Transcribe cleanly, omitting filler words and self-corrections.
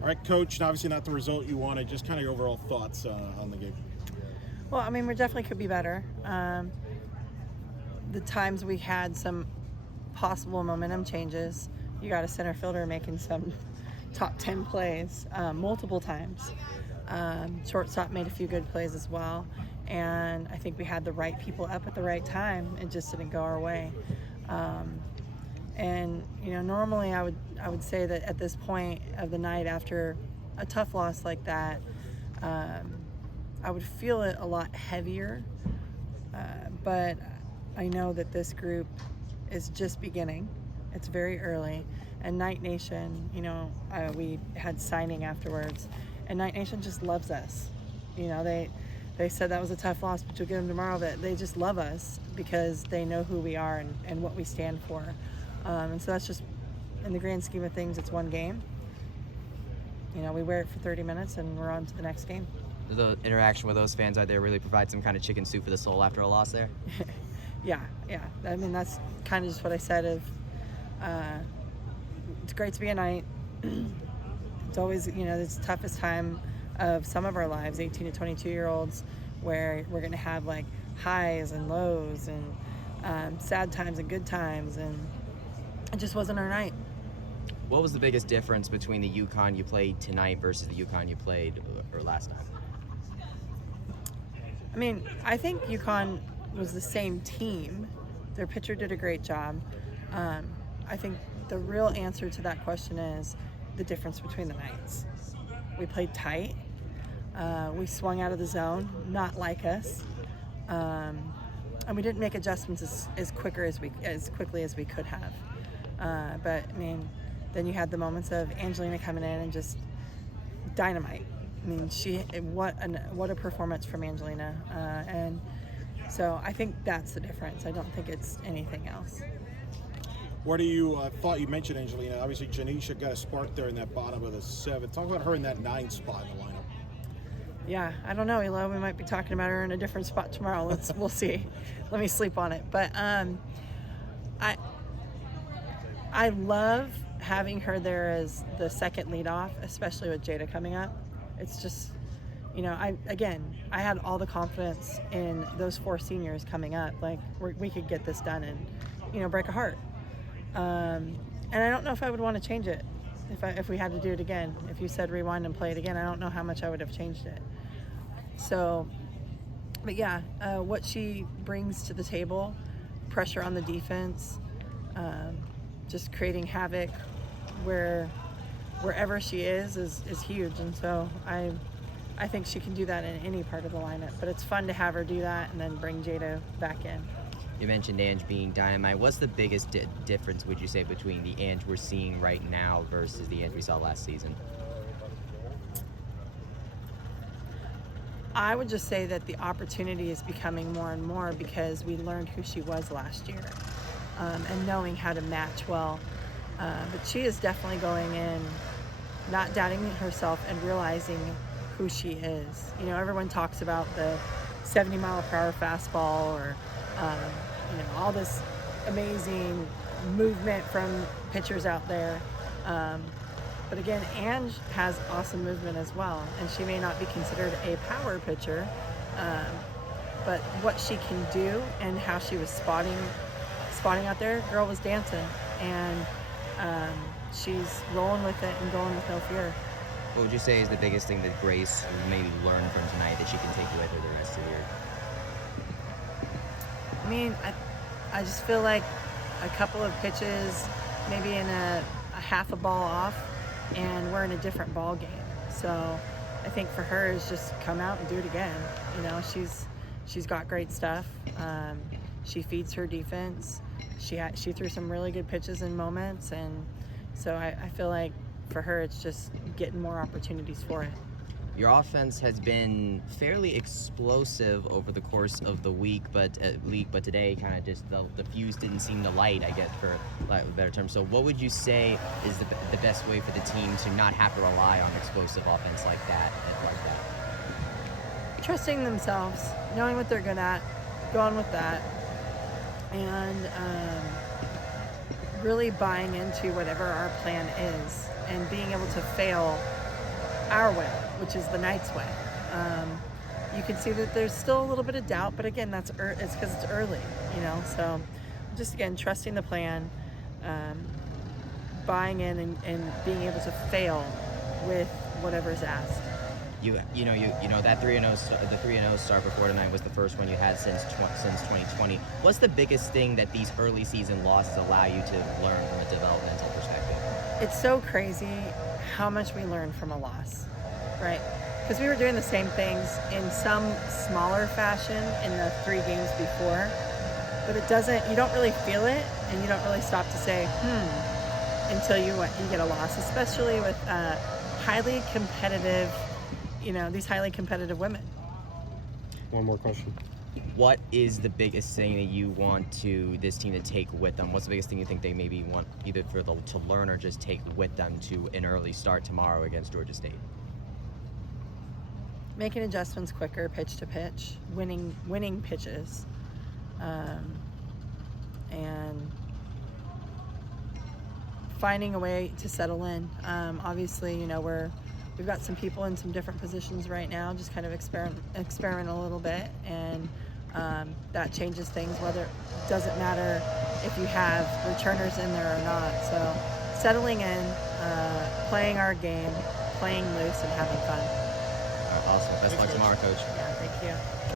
All right, Coach, and obviously not the result you wanted, just kind of your overall thoughts on the game. Well, I mean, we definitely could be better. The times we had some possible momentum changes, you got a center fielder making some top 10 plays multiple times. Shortstop made a few good plays as well. And I think we had the right people up at the right time. It just didn't go our way. And normally I would say that at this point of the night, after a tough loss like that, I would feel it a lot heavier. But I know that this group is just beginning. It's very early. And Night Nation, we had signing afterwards, and Night Nation just loves us. They said that was a tough loss, but you'll get them tomorrow. But they just love us because they know who we are and what we stand for. And so that's just, in the grand scheme of things, it's one game. We wear it for 30 minutes and we're on to the next game. The interaction with those fans out there really provide some kind of chicken soup for the soul after a loss there? Yeah. I mean, that's kind of just what I said it's great to be a Knight. It's always, it's the toughest time of some of our lives, 18 to 22-year-olds, where we're going to have like highs and lows and sad times and good times, and it just wasn't our night. What was the biggest difference between the UConn you played tonight versus the UConn you played or last time? I mean, I think UConn was the same team. Their pitcher did a great job. I think the real answer to that question is the difference between the nights. We played tight. We swung out of the zone, not like us. And we didn't make adjustments as quickly as we could have. But I mean, then you had the moments of Angelina coming in and just dynamite. I mean, what a performance from Angelina. And so I think that's the difference. I don't think it's anything else. Where do you thought you mentioned Angelina? Obviously, Janisha got a spark there in that bottom of the 7. Talk about her in that 9 spot in the lineup. Yeah, I don't know, Elo. We might be talking about her in a different spot tomorrow. We'll see. Let me sleep on it. But I love having her there as the second leadoff, especially with Jada coming up. It's just, I had all the confidence in those 4 seniors coming up. Like, we could get this done and, break a heart. And I don't know if I would want to change it if we had to do it again. If you said rewind and play it again, I don't know how much I would have changed it. So, but yeah, what she brings to the table, pressure on the defense, just creating havoc wherever she is huge. And so I think she can do that in any part of the lineup. But it's fun to have her do that and then bring Jada back in. You mentioned Ange being dynamite. What's the biggest difference, would you say, between the Ange we're seeing right now versus the Ange we saw last season? I would just say that the opportunity is becoming more and more because we learned who she was last year and knowing how to match well. But she is definitely going in, not doubting herself and realizing who she is. Everyone talks about the 70-mile-per-hour fastball or all this amazing movement from pitchers out there. But again, Ange has awesome movement as well, and she may not be considered a power pitcher, but what she can do and how she was spotting out there, girl was dancing, and she's rolling with it and going with no fear. What would you say is the biggest thing that Grace maybe learned from tonight that she can take with her the rest of the year? I mean, I just feel like a couple of pitches, maybe in a half a ball off, and we're in a different ball game. So I think for her is just come out and do it again. She's got great stuff. She feeds her defense. She threw some really good pitches in moments, and so I feel like for her it's just getting more opportunities for it. Your offense has been fairly explosive over the course of the week, but today kind of just the fuse didn't seem to light, I guess, for lack of a better term. So what would you say is the best way for the team to not have to rely on explosive offense like that? Trusting themselves, knowing what they're good at, going with that, and really buying into whatever our plan is and being able to fail our way, which is the Knights' way. You can see that there's still a little bit of doubt, but again, it's because it's early, you know. So just again, trusting the plan, buying in, and being able to fail with whatever is asked. You know that 3-0 start before tonight was the first one you had since 2020. What's the biggest thing that these early season losses allow you to learn from a developmental perspective? It's so crazy how much we learn from a loss, right? Because we were doing the same things in some smaller fashion in the 3 games before, but you don't really feel it, and you don't really stop to say, until you get a loss, especially with highly competitive, these highly competitive women. One more question. What is the biggest thing that you want this team to take with them? What's the biggest thing you think they maybe want either to learn or just take with them to an early start tomorrow against Georgia State? Making adjustments quicker, pitch to pitch, winning pitches, and finding a way to settle in. Obviously, we've got some people in some different positions right now, just kind of experiment a little bit, and that changes things. Whether it doesn't matter if you have returners in there or not. So settling in, playing our game, playing loose, and having fun. Awesome. Best luck tomorrow, Coach. Yeah, thank you.